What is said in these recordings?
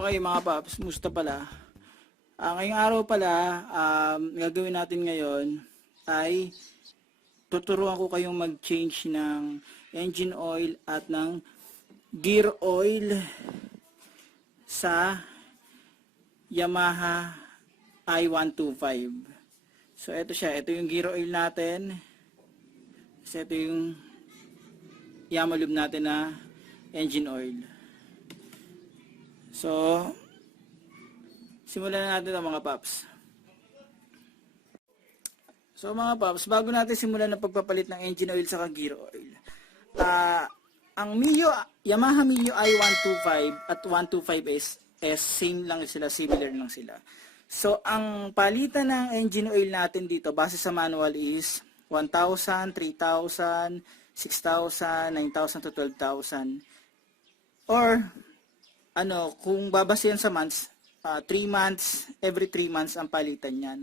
Okay mga paps, musta pala? Ngayong araw pala, gagawin natin ngayon ay tuturuan ko kayong mag-change ng engine oil at ng gear oil sa Yamaha i125. So ito siya, ito yung gear oil natin. So ito yung YAMAHA natin na engine oil. So, simulan na natin ang mga paps. So mga paps, bago natin simulan ng pagpapalit ng engine oil sa gear oil, ang Yamaha Mio i125 at 125S same lang sila, similar lang sila. So ang palitan ng engine oil natin dito base sa manual is 1,000, 3,000, 6,000, 9,000 to 12,000. Or kung babase yan sa months, 3 months, every 3 months ang palitan yan.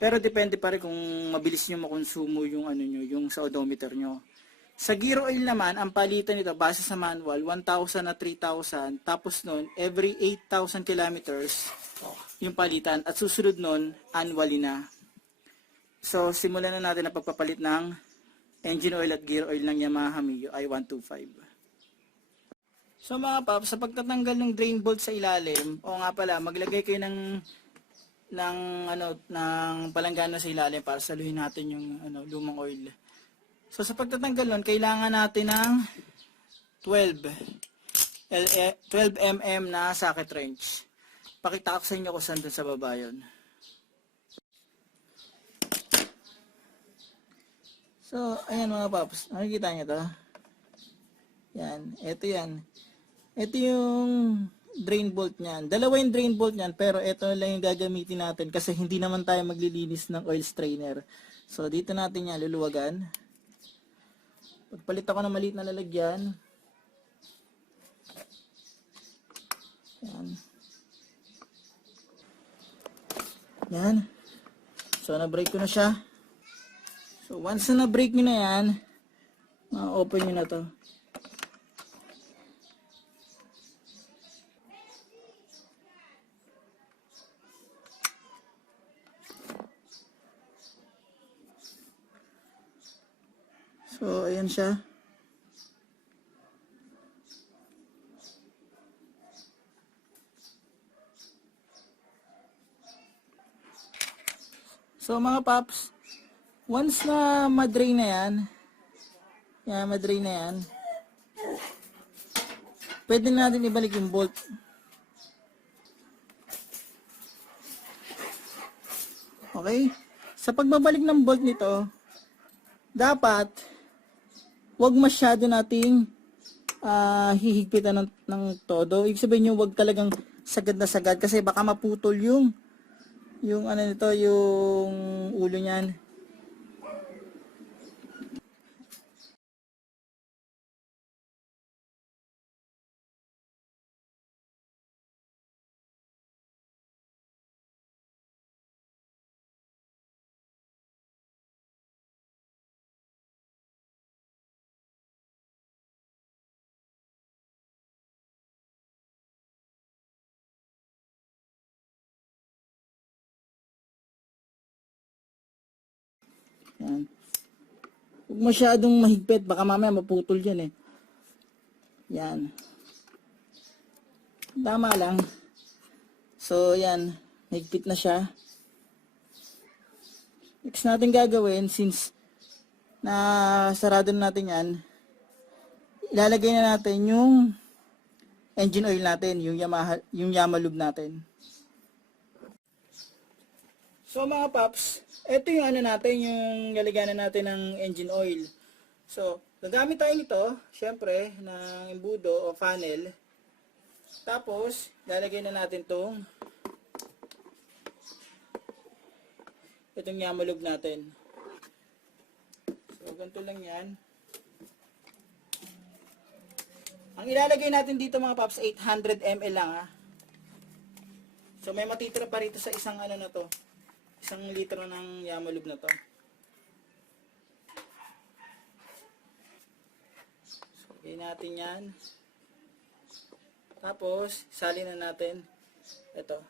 Pero depende pa rin kung mabilis nyo makonsumo yung yung sa odometer nyo. Sa gear oil naman, ang palitan nito base sa manual, 1,000 at 3,000. Tapos nun, every 8,000 kilometers yung palitan. At susunod nun, annually na. So, simulan na natin ang pagpapalit ng engine oil at gear oil ng Yamaha Mio i125. So mga paps, sa pagtatanggal ng drain bolt sa ilalim, o nga pala, maglagay kayo ng palanggana sa ilalim para saluhin natin yung lumang oil. So sa pagtatanggal nun, kailangan natin ng 12 mm na socket wrench. Pakita ko sa inyo kung saan dun sa baba yun. So ayan mga paps, nakikita nyo to? Yan, eto yan. Ito yung drain bolt niyan. Dalawa yung drain bolt niyan, pero ito lang yung gagamitin natin kasi hindi naman tayo maglilinis ng oil strainer. So dito natin yan luluwagan. Pagpalit ako ng maliit na lalagyan. Yan. Yan. So na-break ko na siya. So once na na-break nyo na yan, ma-open nyo na to. So, ayan siya. So, mga paps, once na ma-drain na yan, pwede na natin ibalik yung bolt. Okay? Sa pagbabalik ng bolt nito, dapat wag masyado nating hihigpitan ng todo. Ibig sabihin nyo, wag talagang sagad na sagad kasi baka maputol yung nito, yung ulo niyan. Yan. Huwag masyadong mahigpit, baka mamaya maputol yan eh. Yan. Tama lang. So yan, mahigpit na siya. Next natin gagawin, since na sarado na natin yan, ilalagay na natin yung engine oil natin, yung YAMAHA natin. So mga paps, ito yung natin, yung lalagyan natin ng engine oil. So, gagamit tayo nito, syempre, ng embudo o funnel. Tapos, lalagay na natin itong YAMAHA natin. So, ganito lang yan. Ang ilalagay natin dito mga paps, 800 ml lang ha. So, may matitira pa rito sa isang na to. 1 litro ng YAMAHA na to. So, lagay natin yan. Tapos, salin na natin ito.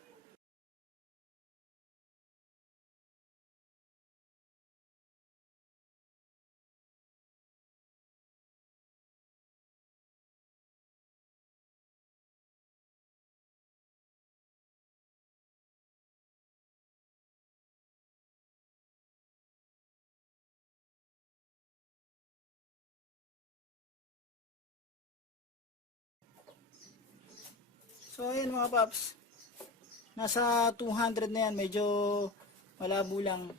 So, ayan mga paps. Nasa 200 na yan. Medyo malabo lang.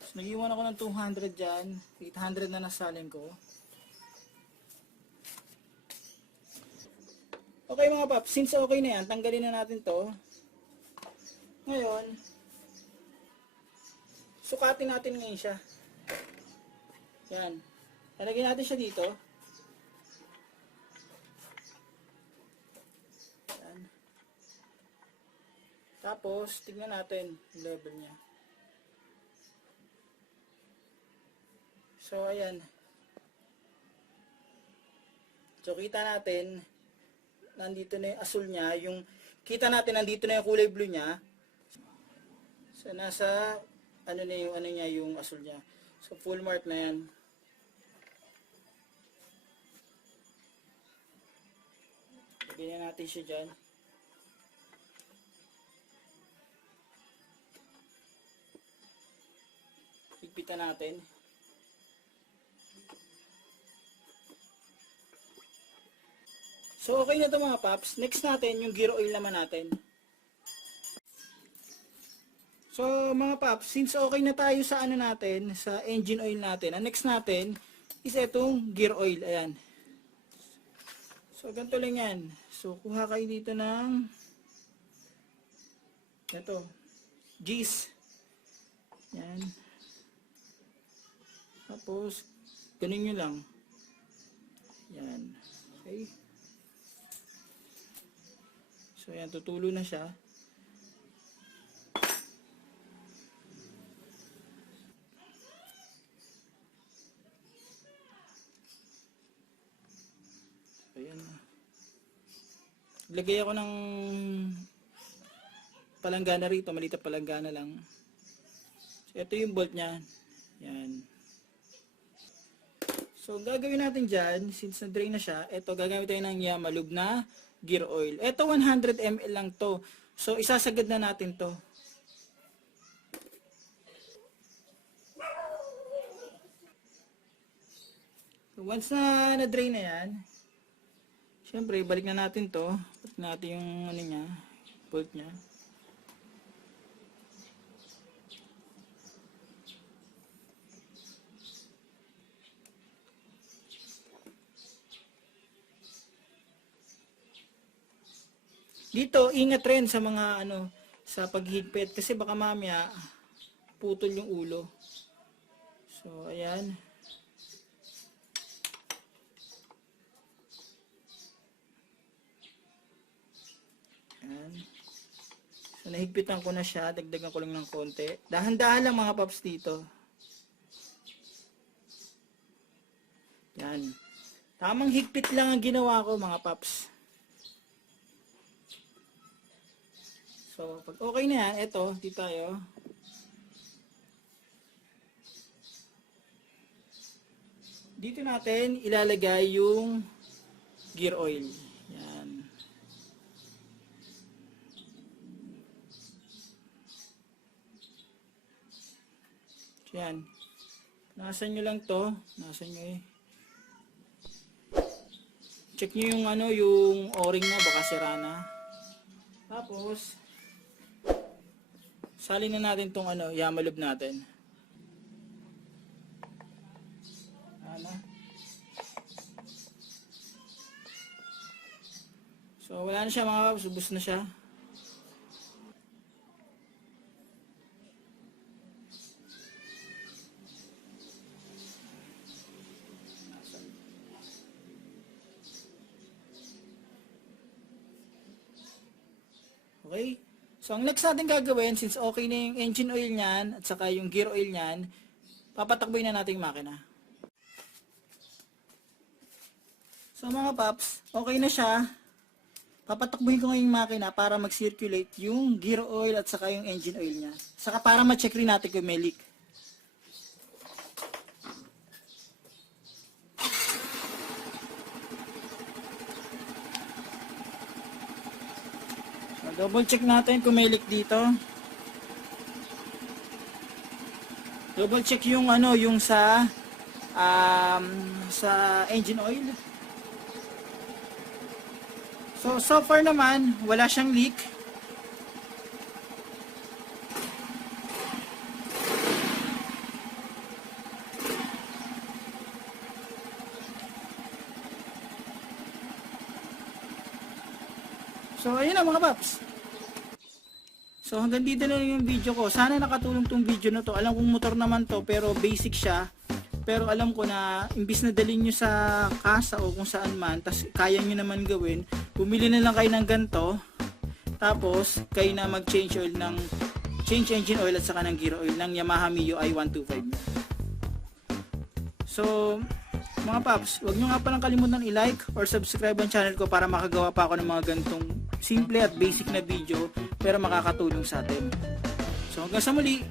So, nag-iwan ako ng 200 dyan. 800 na nasalin ko. Okay mga paps, since okay na yan, tanggalin na natin to. Ngayon, sukatin natin ngayon siya. Yan. Lalagyan natin siya dito. Yan. Tapos, tignan natin yung level niya. So, ayan. So, kita natin, nandito na yung asul niya. Kita natin, nandito na yung kulay blue niya. So, nasa, ano niya, yung asul niya. So, full mark na yan. Lagyan natin siya dyan. Higpitan natin. So, okay na ito mga paps. Next natin, yung gear oil naman natin. So, mga paps, since okay na tayo sa ano natin, sa engine oil natin, ang next natin is itong gear oil. Ayan. So, ganito lang yan. So, kuha kayo dito ng ito, G's. Yan. Tapos, ganun nyo lang. Yan. Okay. So, yan, tutulo na siya. Ayan. Lagay ako ng palanggana rito, maliit na palanggana lang. So, ito yung bolt niya. Yan. So, gagawin natin dyan, since na-drain na siya, ito, gagamit tayo ng YAMAHA na gear oil. Ito, 100 ml lang to. So, isasagad na natin to. So, once na na-drain na yan, syempre, balik na natin to. Balik natin yung ano niya, bolt niya. Dito, ingat rin sa mga ano, sa paghigpit kasi baka mamaya putol yung ulo. So, ayan. Ayan. So, nahigpitan ko na siya. Dagdagan ko lang ng konti. Dahan-dahan lang mga paps dito. Yan. Tamang higpit lang ang ginawa ko mga paps. So, pag okay na yan, eto, dito tayo. Dito natin ilalagay yung gear oil. Yan. So, yan. Nasa nyo lang to. Nasa nyo eh. Check nyo yung ano, yung o-ring na, baka sira na. Tapos, salin na natin tong ano, YAMAHA natin. Ano? So, wala na siya mga paps, ubos na siya. Okay? So, ang next natin gagawin, since okay na yung engine oil niyan, at saka yung gear oil niyan, papatakboy na natin yung makina. So, mga paps, okay na siya. Papatakbuhin ko ngayong makina para mag-circulate yung gear oil at saka yung engine oil niya. Saka para ma-check rin natin kung may leak. So, double check natin kung may leak dito. Double check yung yung sa engine oil. So far naman, wala siyang leak. So, ayun na mga paps. So, hanggang dito na yung video ko. Sana nakatulong tong video na to. Alam kong motor naman to, pero basic siya. Pero alam ko na imbis na dalhin nyo sa kasa o kung saan man, tas kaya nyo naman gawin, bumili na lang kayo ng ganito, tapos kayo na mag-change oil ng change engine oil at saka ng gear oil ng Yamaha Mio i125. So, mga paps, huwag nyo nga palang kalimutan i-like or subscribe ang channel ko para makagawa pa ako ng mga ganitong simple at basic na video pero makakatulong sa atin. So, hanggang sa muli,